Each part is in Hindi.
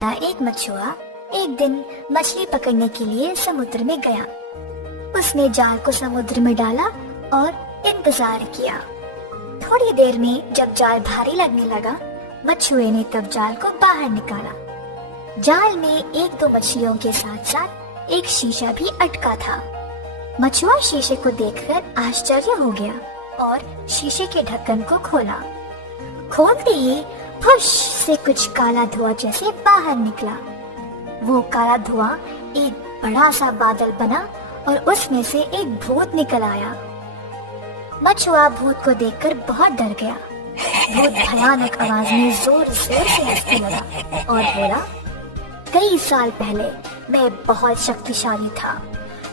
एक मछुआ एक दिन मछली पकड़ने के लिए समुद्र में गया। उसने जाल को समुद्र में डाला और इंतजार किया। थोड़ी देर में जब जाल भारी लगने लगा, मछुए ने तब जाल को बाहर निकाला। जाल में एक दो मछलियों के साथ साथ एक शीशा भी अटका था। मछुआ शीशे को देखकर आश्चर्य हो गया और शीशे के ढक्कन को खोला। खोलते ही फुश से कुछ काला धुआं जैसे बाहर निकला। वो काला धुआं एक बड़ा सा बादल बना और उसमें से एक भूत निकल आया। मछुआ भूत को देखकर बहुत डर गया। भूत भयानक आवाज में जोर जोर से हंसने लगा और बोला, कई साल पहले मैं बहुत शक्तिशाली था।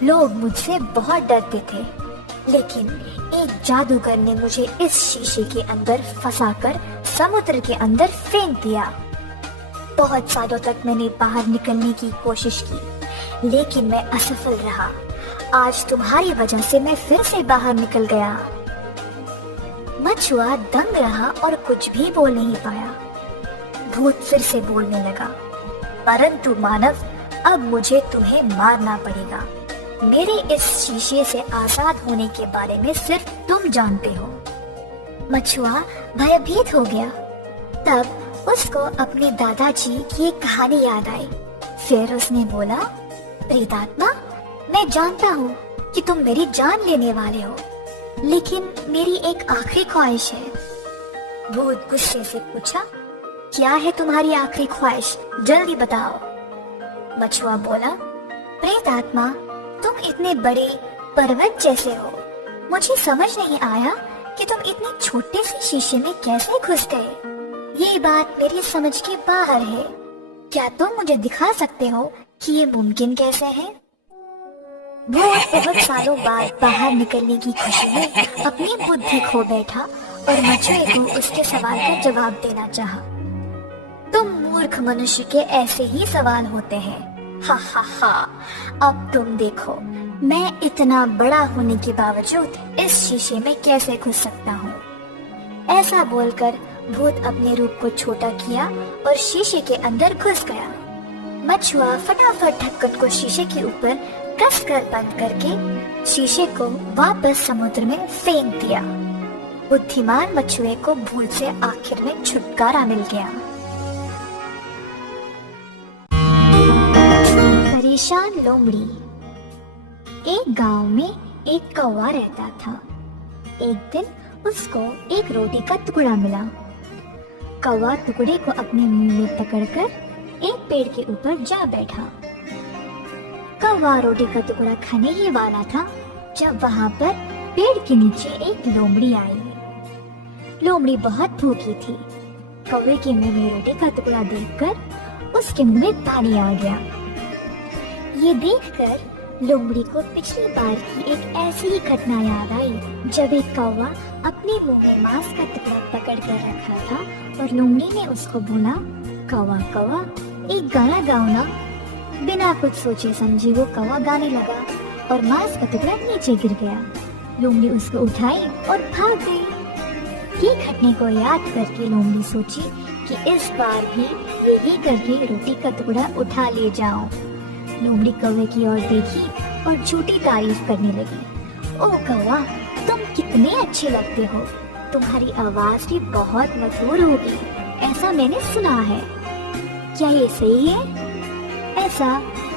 लोग मुझसे बहुत डरते थे, लेकिन एक जादूगर ने मुझे इस शीशे के अंदर फंसाकर समुद्र के अंदर फेंक दिया। बहुत सालों तक मैंने बाहर निकलने की कोशिश की, लेकिन मैं असफल रहा। आज तुम्हारी वजह से मैं फिर से बाहर निकल गया। मछुआ दंग रहा और कुछ भी बोल नहीं पाया। भूत फिर से बोलने लगा, परंतु मानव, अब मुझे तुम्हें मारना पड़ेगा। मेरे इस शीशे से आजाद होने के बारे में सिर्फ तुम जानते हो। मछुआ भयभीत हो गया। तब उसको अपने दादाजी की एक कहानी याद आई। फिर उसने बोला, प्रेतात्मा, मैं जानता हूँ कि तुम मेरी जान लेने वाले हो, लेकिन मेरी एक आखिरी ख्वाहिश है। भूत गुस्से से पूछा, क्या है तुम्हारी आखिरी ख्वाहिश, जल्दी बताओ। मछुआ बोला, प्रेतात्मा, तुम इतने बड़े पर्वत जैसे हो। मुझे समझ नहीं आया कि तुम इतने छोटे से शीशे में कैसे घुस गए। ये बात मेरी समझ के बाहर है। क्या तुम मुझे दिखा सकते हो कि ये मुमकिन कैसे है? भूत बहुत सालों बाद बाहर निकलने की खुशी में अपनी बुद्धि खो बैठा और मछुए को उसके सवाल का जवाब देना चाहा। तुम मूर्ख मनुष्य के ऐसे ही सवाल होते हैं। हा हा हा, अब तुम देखो, मैं इतना बड़ा होने के बावजूद इस शीशे में कैसे घुस सकता हूँ। ऐसा बोलकर भूत अपने रूप को छोटा किया और शीशे के अंदर घुस गया। मछुआ फटाफट ढक्कन को शीशे के ऊपर कसकर बंद करके शीशे को वापस समुद्र में फेंक दिया। बुद्धिमान मछुए को भूत से आखिर में छुटकारा मिल गया। परेशान लोमड़ी। एक गांव में एक कौवा रहता था। एक दिन उसको एक रोटी का टुकड़ा मिला। कौवा टुकड़े को अपने मुंह में पकड़कर एक पेड़ के ऊपर जा बैठा। कौवा रोटी का टुकड़ा खाने ही वाला था जब वहां पर पेड़ के नीचे एक लोमड़ी आई। लोमड़ी बहुत भूखी थी। कौवे के मुंह में रोटी का टुकड़ा देखकर उसके मुंह में पानी आ गया। ये देखकर लोमड़ी को पिछली बार की एक ऐसी ही घटना याद आई जब एक कौवा अपने मुंह में मांस का टुकड़ा पकड़ कर रखा था और लोमड़ी ने उसको बोला, कौवा कौवा, एक गाना गाओ ना। बिना कुछ सोचे समझे वो कौवा गाने लगा और मांस का टुकड़ा नीचे गिर गया। लोमड़ी उसको उठाई और भाग गई। ये घटने को याद करके लोमड़ी सोची कि इस बार भी यही करके रोटी का टुकड़ा उठा ले जाऊं। लोमड़ी कौवे की ओर देखी और झूठी तारीफ करने लगी। ओ कौवा, तुम कितने अच्छे लगते हो। तुम्हारी आवाज भी बहुत मधुर होगी, ऐसा मैंने सुना है। क्या ये सही है? ऐसा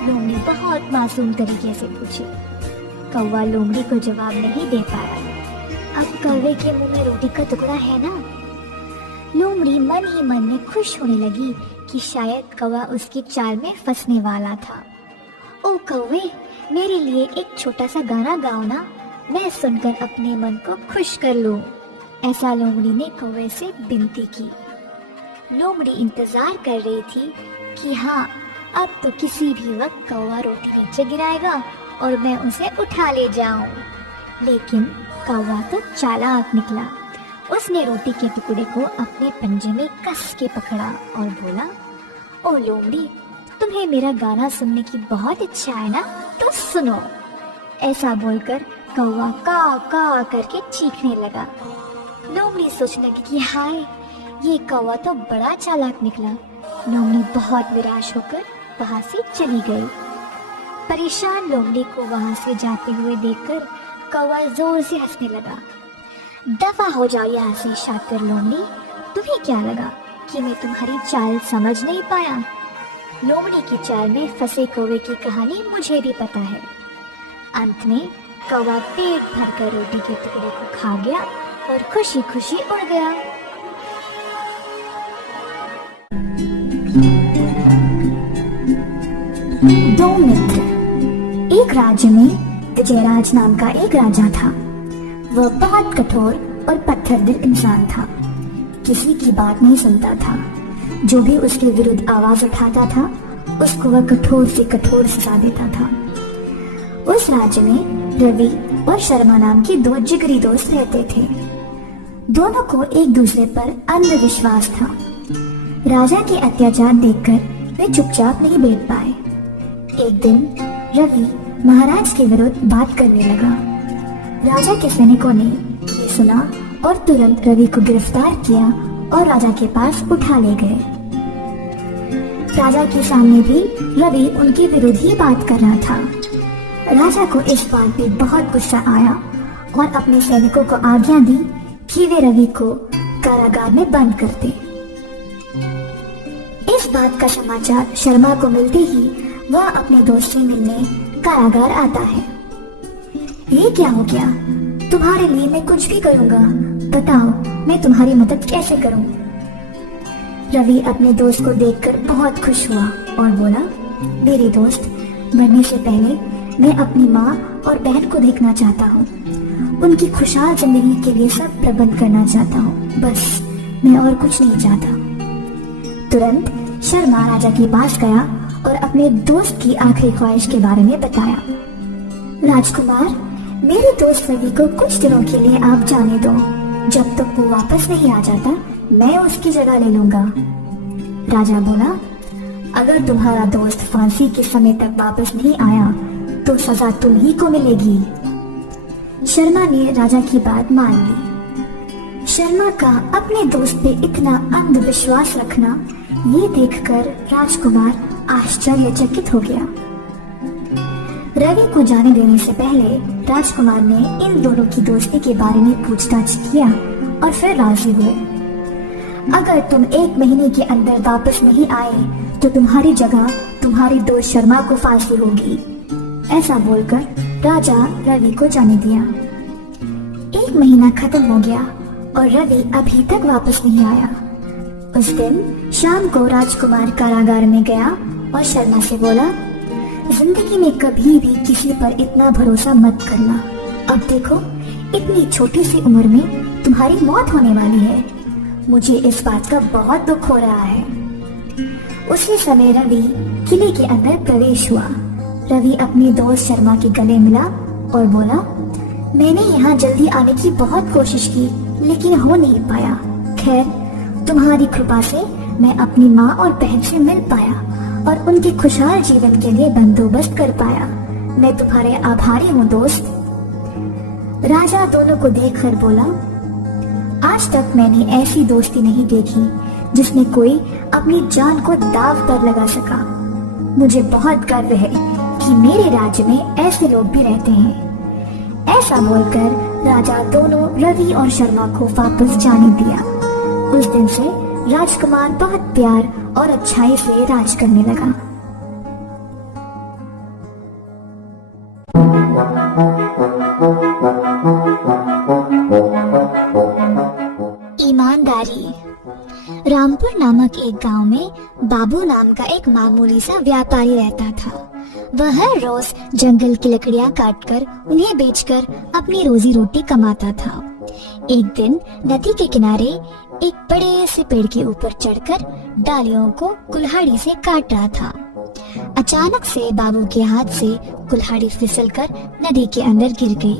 लोमड़ी बहुत मासूम तरीके से पूछी। कौवा लोमड़ी को जवाब नहीं दे पाया। अब कौवे के मुंह में रोटी का टुकड़ा है ना। लोमड़ी मन ही मन में खुश होने लगी कि शायद कौवा उसकी चाल में फंसने वाला था। ओ कौवे, मेरे लिए एक छोटा सा गाना गाओ ना, मैं सुनकर अपने मन को खुश कर लूं। ऐसा लोमड़ी ने कौवे से विनती की। लोमड़ी इंतजार कर रही थी कि हाँ, अब तो किसी भी वक्त कौवा रोटी नीचे गिराएगा और मैं उसे उठा ले जाऊं। लेकिन कौवा तो चालाक निकला। उसने रोटी के टुकड़े को अपने पंजे में कस के पकड़ा और बोला, ओ लोमड़ी, तुम्हें मेरा गाना सुनने की बहुत इच्छा है ना, तो सुनो। ऐसा बोलकर कौवा का करके चीखने लगा। लोमड़ी सोचने लगी कि हाय, ये कौवा तो बड़ा चालाक निकला। लोमड़ी बहुत निराश होकर वहां से चली गई। परेशान लोमड़ी को वहां से जाते हुए देखकर कौवा जोर से हंसने लगा। दफा हो जाओ यहाँ से शातिर लोमड़ी, तुम्हें क्या लगा कि मैं तुम्हारी चाल समझ नहीं पाया? लोमड़ी की चाल में फंसे कौवे की कहानी मुझे भी पता है। अंत में कौवा पेट भरकर रोटी के टुकड़े को खा गया और खुशी खुशी उड़ गया। दो मित्र। एक राज्य में विजयराज नाम का एक राजा था। वह बहुत कठोर और पत्थर दिल इंसान था। किसी की बात नहीं सुनता था। जो भी उसके विरुद्ध आवाज उठाता था उसको वह कठोर से कठोर सजा देता था। उस राज्य में रवि और शर्मा नाम के दो जिगरी दोस्त रहते थे। दोनों को एक दूसरे पर अंधविश्वास था। राजा के अत्याचार देखकर वे चुपचाप नहीं बैठ पाए। एक दिन रवि महाराज के विरुद्ध बात करने लगा। राजा के सैनिकों ने ये सुना और तुरंत रवि को गिरफ्तार किया और राजा के पास उठा ले गए। राजा के सामने भी रवि उनके विरुद्ध ही बात कर रहा था। राजा को इस बात पे बहुत गुस्सा आया और अपने सैनिकों को आज्ञा दी कि वे रवि को कारागार में बंद कर दे। इस बात का समाचार शर्मा को मिलते ही वह अपने दोस्त से मिलने कारागार आता है। ये क्या हो गया? तुम्हारे लिए मैं कुछ भी करूंगा, बताओ मैं तुम्हारी मदद कैसे करूं? रवि अपने दोस्त को देखकर बहुत खुश हुआ और बोला, मेरे दोस्त, मरने से पहले मैं अपनी माँ और बहन को देखना चाहता हूँ। उनकी खुशहाल जिंदगी के लिए सब प्रबंध करना चाहता हूँ। बस मैं और कुछ नहीं चाहता। तुरंत शर्मा राजा के पास गया और अपने दोस्त की आखिरी ख्वाहिश के बारे में बताया। राजकुमार, मेरे दोस्त रवि को कुछ दिनों के लिए आप जाने दो। जब तक वो वापस नहीं आ जाता मैं उसकी जगह ले लूंगा। राजा बोला, अगर तुम्हारा दोस्त फांसी के समय तक वापस नहीं आया तो सजा तुम ही को मिलेगी। शर्मा ने राजा की बात मान ली। शर्मा का अपने दोस्त पे इतना अंधविश्वास रखना ये देखकर राजकुमार आश्चर्यचकित हो गया। रवि को जाने देने से पहले राजकुमार ने इन दोनों की दोस्ती के बारे में पूछताछ किया और फिर राजी हुए। अगर तुम 1 महीने के अंदर वापस नहीं आए तो तुम्हारी जगह तुम्हारी दोस्त शर्मा को फांसी होगी। ऐसा बोलकर राजा रवि को जाने दिया। 1 महीना खत्म हो गया और रवि अभी तक वापस नहीं आया। उस दिन शाम को राजकुमार कारागार में गया और शर्मा से बोला, जिंदगी में कभी भी किसी पर इतना भरोसा मत करना। अब देखो, इतनी छोटी सी उम्र में तुम्हारी मौत होने वाली है। मुझे इस बात का बहुत दुख हो रहा है। उसी समय रवि किले के अंदर प्रवेश हुआ। रवि अपने दोस्त शर्मा के गले मिला और बोला, मैंने यहाँ जल्दी आने की बहुत कोशिश की लेकिन हो नहीं पाया। खैर, तुम्हारी कृपा से मैं अपनी माँ और बहन से मिल पाया और उनके खुशहाल जीवन के लिए बंदोबस्त कर पाया। मैं तुम्हारे आभारी हूँ दोस्त। राजा दोनों को देखकर बोला, आज तक मैंने ऐसी दोस्ती नहीं देखी जिसमें कोई अपनी जान को दाव पर लगा सका। मुझे बहुत गर्व है कि मेरे राज्य में ऐसे लोग भी रहते हैं। ऐसा बोलकर राजा दोनों रवि और शर्मा को वापस जाने दिया। उस दिन से राजकुमार बहुत प्यार और अच्छाई से राज करने लगा। ईमानदारी। रामपुर नामक एक गांव में बाबू नाम का एक मामूली सा व्यापारी रहता था। वह हर रोज जंगल की लकड़ियां काटकर उन्हें बेचकर अपनी रोजी रोटी कमाता था। एक दिन नदी के किनारे एक बड़े से पेड़ के ऊपर चढ़कर डालियों को कुल्हाड़ी से काट रहा था। अचानक से बाबू के हाथ से कुल्हाड़ी फिसलकर नदी के अंदर गिर गई।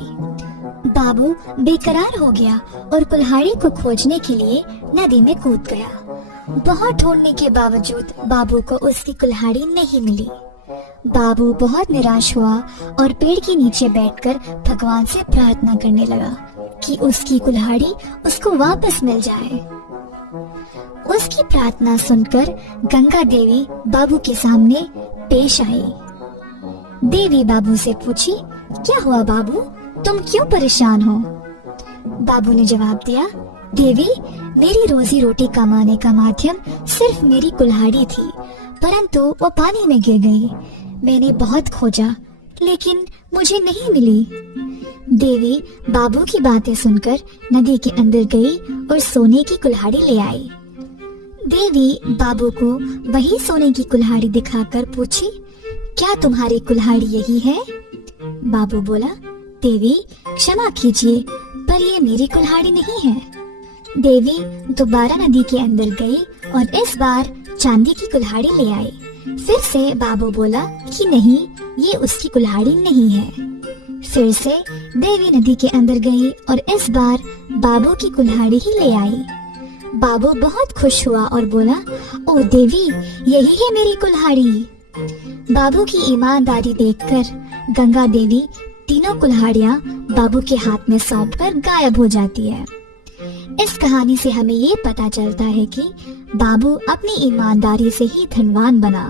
बाबू बेकरार हो गया और कुल्हाड़ी को खोजने के लिए नदी में कूद गया। बहुत ढूंढने के बावजूद बाबू को उसकी कुल्हाड़ी नहीं मिली। बाबू बहुत निराश हुआ और पेड़ के नीचे बैठकर भगवान से प्रार्थना करने लगा कि उसकी कुल्हाड़ी उसको वापस मिल जाए। उसकी प्रार्थना सुनकर गंगा देवी बाबू के सामने पेश आई। देवी बाबू से पूछी, क्या हुआ बाबू, तुम क्यों परेशान हो? बाबू ने जवाब दिया, देवी, मेरी रोजी रोटी कमाने का माध्यम सिर्फ मेरी कुल्हाड़ी थी, परंतु वो पानी में गिर गई। मैंने बहुत खोजा लेकिन मुझे नहीं मिली। देवी बाबू की बातें सुनकर नदी के अंदर गई और सोने की कुल्हाड़ी ले आई। देवी बाबू को वही सोने की कुल्हाड़ी दिखाकर पूछी, क्या तुम्हारी कुल्हाड़ी यही है? बाबू बोला, देवी क्षमा कीजिए, पर ये मेरी कुल्हाड़ी नहीं है। देवी दोबारा नदी के अंदर गई और इस बार चांदी की कुल्हाड़ी ले आई। फिर से बाबू बोला कि नहीं, ये उसकी कुल्हाड़ी नहीं है। फिर से देवी नदी के अंदर गई और इस बार बाबू की कुल्हाड़ी ही ले आई। बाबू बहुत खुश हुआ और बोला, ओ देवी, यही है मेरी कुल्हाड़ी। बाबू की ईमानदारी देखकर गंगा देवी तीनों कुल्हाड़ियां बाबू के हाथ में सौंपकर गायब हो जाती है। इस कहानी से हमें ये पता चलता है कि बाबू अपनी ईमानदारी से ही धनवान बना।